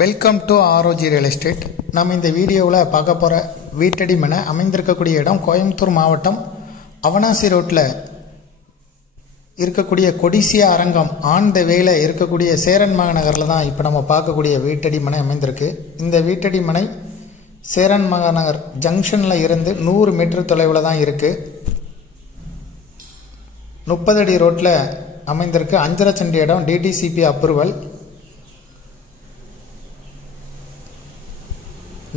Welcome to ROG real estate. நம்ம இந்த வீடியோவில் பார்க்க போகிற வீட்டடி மனை அமைந்திருக்கக்கூடிய இடம் கோயம்புத்தூர் மாவட்டம் அவனாசி ரோட்டில் இருக்கக்கூடிய கொடிசியா அரங்கம் ஆன் த வேல இருக்கக்கூடிய சேரன்மக நகரில் தான் இப்போ நம்ம பார்க்கக்கூடிய வீட்டடி மனை அமைந்திருக்கு. இந்த வீட்டடி மனை சேரன்மக நகர் ஜங்ஷனில் இருந்து 100 மீட்டர் தொலைவில் தான் இருக்குது. 30 அடி ரோட்டில் அமைந்திருக்கு. 5.5 சென்ட் இடம், டிடிசிபி அப்ரூவல்.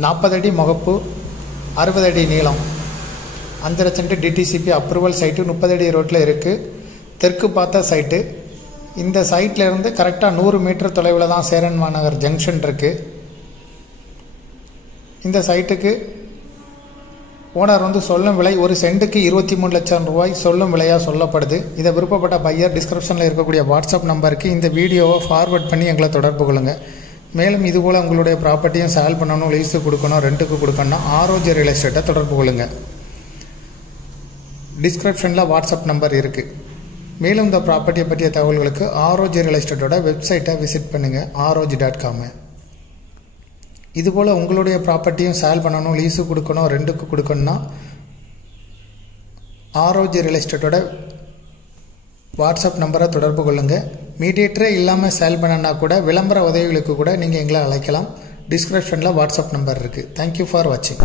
40 அடி முகப்பு, 60 அடி நீளம், 5.5 சென்ட் டிடிசிபி அப்ரூவல் சைட்டு 30 அடி ரோட்டில் இருக்குது. தெற்கு பார்த்த சைட்டு. இந்த சைட்டில் இருந்து கரெக்டாக 100 மீட்டர் தொலைவில் தான் சேரன்மக நகர் ஜங்ஷன் இருக்குது. இந்த சைட்டுக்கு ஓனர் சொல்லும் விலை ஒரு சென்ட்டுக்கு 23 லட்சம் ரூபாய் சொல்லும் விலையாக சொல்லப்படுது. இதை விருப்பப்பட்ட பையர் டிஸ்கிரிப்ஷனில் இருக்கக்கூடிய வாட்ஸ்அப் நம்பருக்கு இந்த வீடியோவை ஃபார்வர்ட் பண்ணி எங்களை தொடர்பு கொள்ளுங்கள். மேலும் இதுபோல் உங்களுடைய ப்ராப்பர்ட்டியும் சேல் பண்ணணும், லீஸு கொடுக்கணும், ரெண்ட்டுக்கு கொடுக்கணும், ஆர்ஓஜி ரியல் எஸ்டேட்டை தொடர்பு கொள்ளுங்கள். டிஸ்கிரிப்ஷனில் வாட்ஸ்அப் நம்பர் இருக்குது. மேலும் இந்த ப்ராப்பர்ட்டியை பற்றிய தகவல்களுக்கு ஆர்ஓஜி ரியல் எஸ்டேட்டோட வெப்சைட்டை விசிட் பண்ணுங்கள், ROG.com. இதுபோல் உங்களுடைய ப்ராப்பர்ட்டியும் சேல் பண்ணணும், லீஸு கொடுக்கணும், ரெண்டுக்கு கொடுக்கணும்னா ஆர்ஓஜி ரியல் எஸ்டேட்டோட வாட்ஸ்அப் நம்பரை தொடர்பு கொள்ளுங்கள். மீடியேட்டரே இல்லாமல் சேல் பண்ணனா கூட விளம்பர உதவிகளுக்கு கூட நீங்கள் எங்களை அழைக்கலாம். டிஸ்கிரிப்ஷனில் வாட்ஸ்அப் நம்பர் இருக்குது. தேங்க்யூ ஃபார் வாட்சிங்.